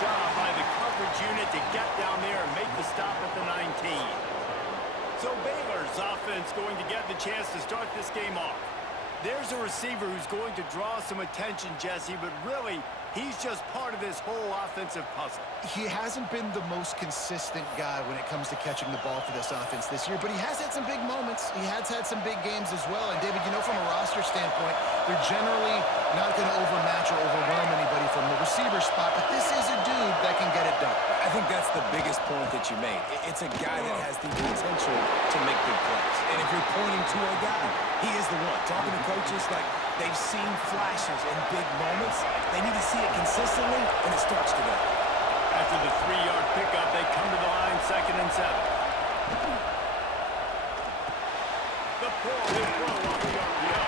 job by the coverage unit to get down there and make the stop at the 19. So Baylor's offense going to get the chance to start this game off. There's a receiver who's going to draw some attention, Jesse, but really, he's just part of this whole offensive puzzle. He hasn't been the most consistent guy when it comes to catching the ball for this offense this year, but he has had some big moments. He has had some big games as well. And, David, you know, from a roster standpoint, they're generally not going to overmatch or overwhelm anybody from the receiver spot, but this is a dude that can get it done. I think that's the biggest point that you made. It's a guy that has the potential to make big plays. And if you're pointing to a guy, he is the one. Talking to coaches, like, they've seen flashes in big moments. They need to see it consistently, and it starts today. After the 3-yard pickup, they come to the line, 2nd and 7. The pull, they throw off the RPO.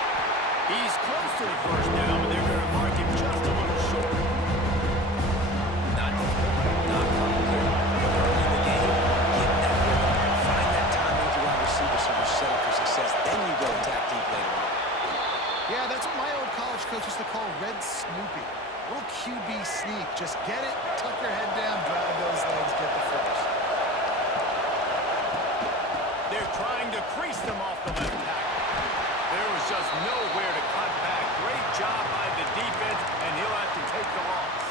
He's close to the first down, but they're going to mark him just a little short. Not difficult, not complicated. Early in the game, get that rhythm. Find that time with your wide receiver so you're set up for success. Then you go attack deep later on. Yeah, that's what my old college coach used to call Red Snoopy. Little QB sneak. Just get it, tuck your head down, drive those legs, get the first. They're trying to crease them off the left tackle. There was just nowhere to cut back. Great job by the defense, and he'll have to take the loss.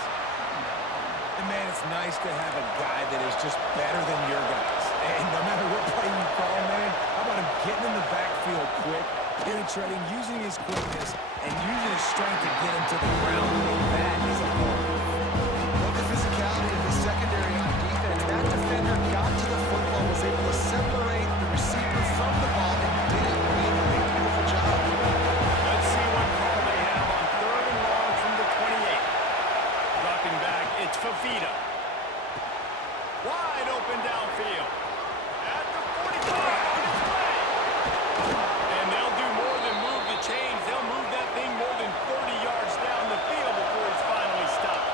And, man, it's nice to have a guy that is just better than your guys. And no matter what play you call, man, how about him getting in the backfield quick, penetrating, using his quickness, and using his strength to get him to the ground. That is a ball. Look at the physicality of the secondary on defense. That defender got to the football, was able to separate the receiver from the ball, and did it really. Beautiful job. Let's see what call they have on 3rd and long from the 28. Dropping back, it's Fafita. Wide open downfield. At the 45, on its way. And they'll do more than move the chains. They'll move that thing more than 30 yards down the field before it's finally stopped.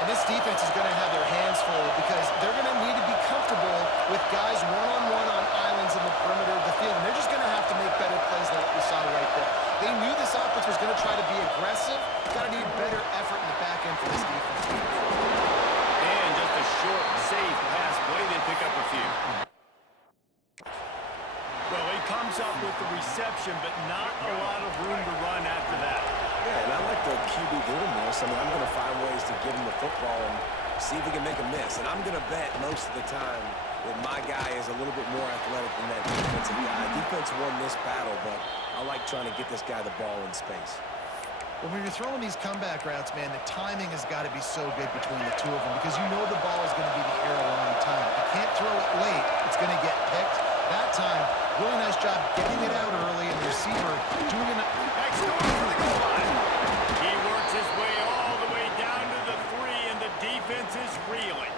And this defense is going to have their hands full because they're going to need to be comfortable with guys one-on-one on islands in the perimeter of the field. And they're just going to have to make better plays than what we saw right there. They knew this offense was going to try to be aggressive. Got to need better effort in the back end for this defense. And just a short, safe pass play. They pick up a few. Well, he comes up with the reception, but not a lot of room to run after that. Yeah, and I like the QB doing this. I mean, I'm going to find ways to give him the football and see if he can make a miss. And I'm going to bet most of the time that my guy is a little bit more athletic than that defensive guy. Defense won this battle, but I like trying to get this guy the ball in space. Well, when you're throwing these comeback routes, man, the timing has got to be so good between the two of them because you know the ball is going to be in the air a long time. You can't throw it late. It's going to get picked. That time, really nice job getting it out early, and the receiver doing it. Next door for the goal line. He works his way all the way down to the 3, and the defense is reeling.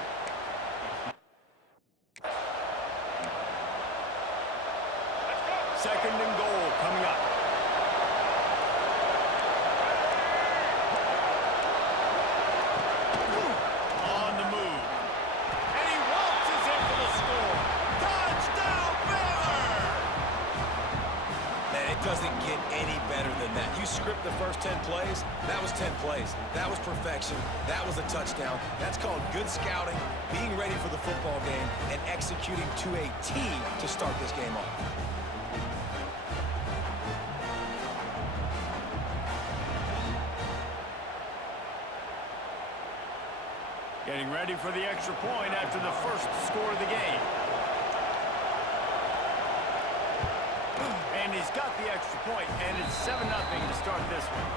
Second and goal coming up. On the move. And he waltzes in for the score. Touchdown, Baylor! Man, it doesn't get any better than that. You script the first 10 plays, that was 10 plays. That was perfection. That was a touchdown. That's called good scouting, being ready for the football game, and executing to a T to start this game off. Getting ready for the extra point after the first score of the game. And he's got the extra point, and it's 7-0 to start this one.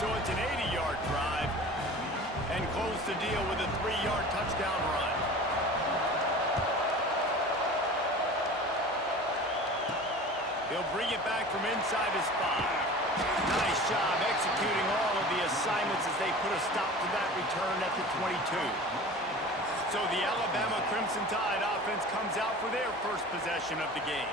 So it's an 80-yard drive, and close the deal with a 3-yard touchdown run. He'll bring it back from inside his 5. Nice job executing all of the assignments as they put a stop to that return at the 22. So the Alabama Crimson Tide offense comes out for their first possession of the game.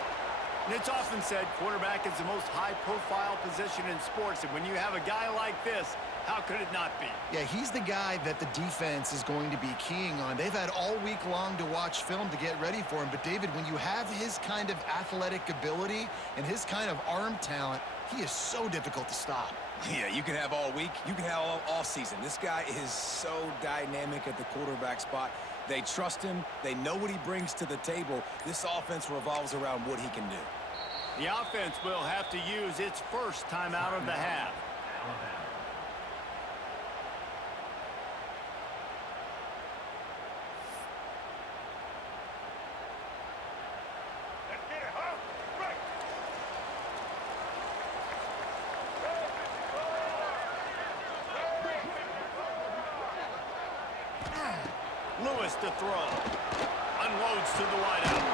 And it's often said quarterback is the most high-profile position in sports, and when you have a guy like this, how could it not be? Yeah, he's the guy that the defense is going to be keying on. They've had all week long to watch film to get ready for him. But, David, when you have his kind of athletic ability and his kind of arm talent, he is so difficult to stop. Yeah, you can have all week. You can have all season. This guy is so dynamic at the quarterback spot. They trust him. They know what he brings to the table. This offense revolves around what he can do. The offense will have to use its first timeout of the half. Lewis to throw. Unloads to the wideout.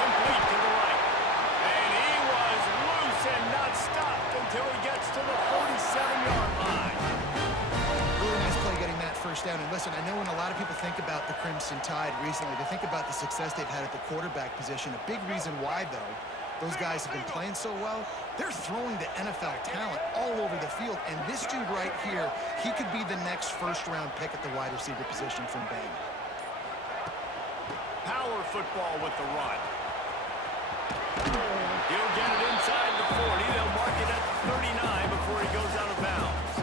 Complete to the right. And he was loose and not stopped until he gets to the 47-yard line. Really nice play getting that first down. And listen, I know when a lot of people think about the Crimson Tide recently, they think about the success they've had at the quarterback position. A big reason why, though, those guys have been playing so well, they're throwing the NFL talent all over the field. And this dude right here, he could be the next first-round pick at the wide receiver position from Bama. Power football with the run. He'll get it inside the 40. They'll mark it at the 39 before he goes out of bounds.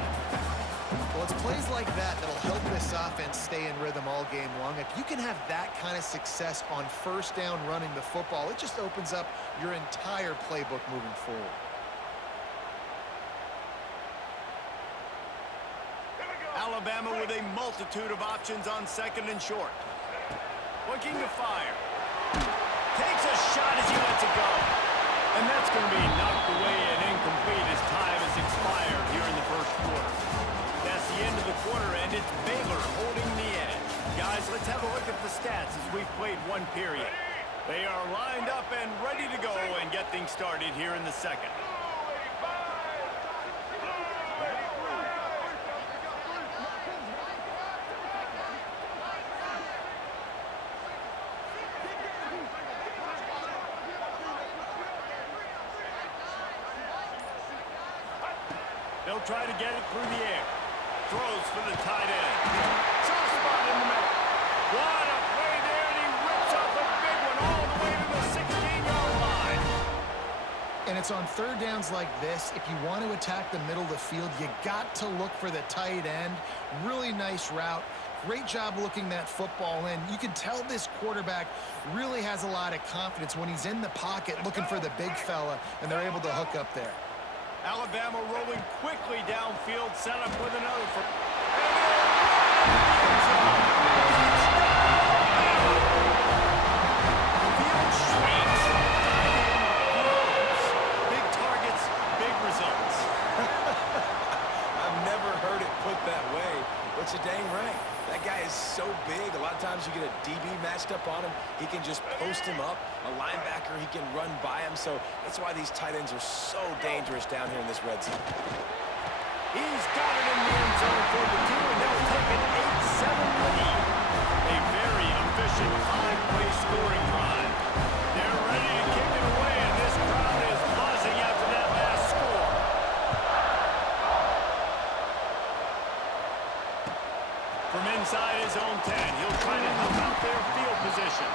Well, it's plays like that that'll help this offense stay in rhythm all game long. If you can have that kind of success on first down running the football, it just opens up your entire playbook moving forward. Alabama with a multitude of options on second and short. Looking to fire. Takes a shot as he lets it go. And that's going to be knocked away and incomplete as time has expired here in the first quarter. That's the end of the quarter, and it's Baylor holding the edge. Guys, let's have a look at the stats as we've played one period. They are lined up and ready to go and get things started here in the second. They'll try to get it through the air. Throws for the tight end. Soft spot in the middle. What a play there, and he rips off a big one all the way to the 16-yard line. And it's on third downs like this. If you want to attack the middle of the field, you got to look for the tight end. Really nice route. Great job looking that football in. You can tell this quarterback really has a lot of confidence when he's in the pocket looking for the big fella, and they're able to hook up there. Alabama rolling quickly downfield, set up with another. Field shrinks. Big targets, big results. I've never heard it put that way, but you're dang right. That guy is so big. A lot of times you get a DB matched up on him. He can just post him up. A linebacker, he can run by him. So that's why these tight ends are so dangerous down here in this red zone. He's got it in the end zone for the 2, and they'll take an 8-7 lead. A very efficient 5-play scoring drive. They're ready to kick it away, and this crowd is buzzing after that last score. From inside his own 10, he'll try to help out their field position.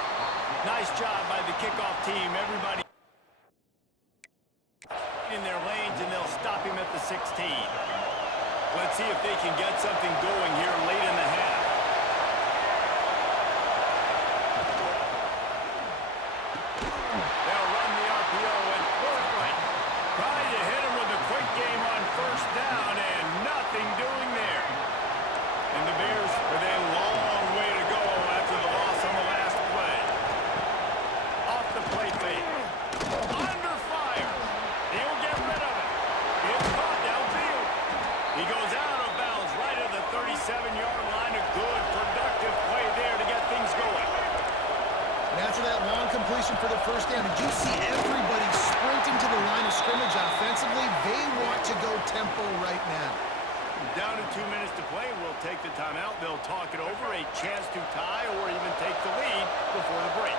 Nice job by the kickoff team. Everybody in their lanes, and they'll stop him at the 16. Let's see if they can get something going here late in the half. They'll run the RPO and Portland trying to hit him with a quick game on first down, and nothing doing there. And the Bears with a long way to go after the loss on the last play. Off the play fake. Under fire. He'll get rid of it. It's caught downfield. He goes out of bounds right at the 37-yard line. A good, productive play there to get things going. And after that long completion for the first down, did you see everybody sprinting to the line of scrimmage offensively? They want to go tempo right now. Down to 2 minutes to play. We'll take the timeout. They'll talk it over. A chance to tie or even take the lead before the break.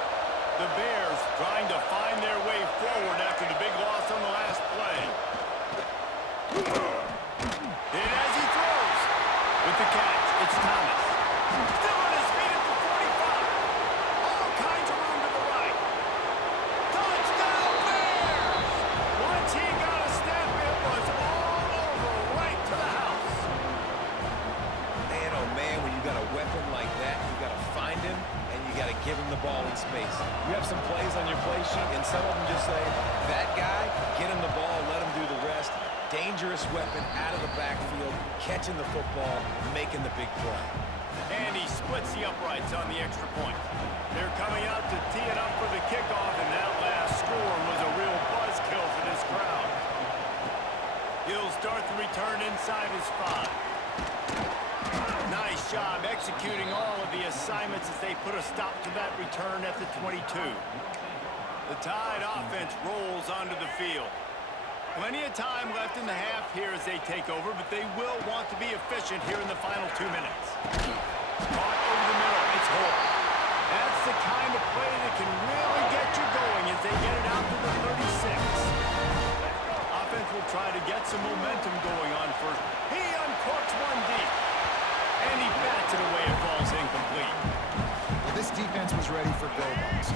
The Bears trying to find their way forward after the big loss on the last play. And as he throws, with the catch, it's Thomas. Still on his feet at the 45. All kinds of room to the right. Touchdown Bears! Once he got a step, it was all over the ball in space. You have some plays on your play sheet, and some of them just say, that guy, get him the ball, let him do the rest. Dangerous weapon out of the backfield, catching the football, making the big play. And he splits the uprights on the extra point. They're coming out to tee it up for the kickoff, and that last score was a real buzzkill for this crowd. He'll start the return inside his 5. Nice job executing all of the assignments as they put a stop to that return at the 22. The Tide offense rolls onto the field. Plenty of time left in the half here as they take over, but they will want to be efficient here in the final 2 minutes. Caught over the middle. It's Holt. That's the kind of play that can really get you going as they get it out to the 36. Offense will try to get some momentum going on first. He uncorks one deep. And he bats it away. It falls incomplete. This defense was ready for go-balls.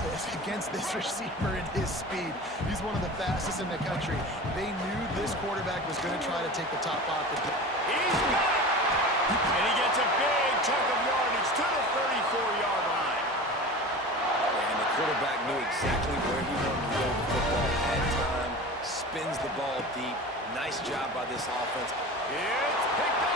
Against this receiver and his speed, he's one of the fastest in the country. They knew this quarterback was going to try to take the top off. He's got it! And he gets a big chunk of yardage to the 34-yard line. And the quarterback knew exactly where he wanted to go with the football. Had time, spins the ball deep. Nice job by this offense. It's picked up.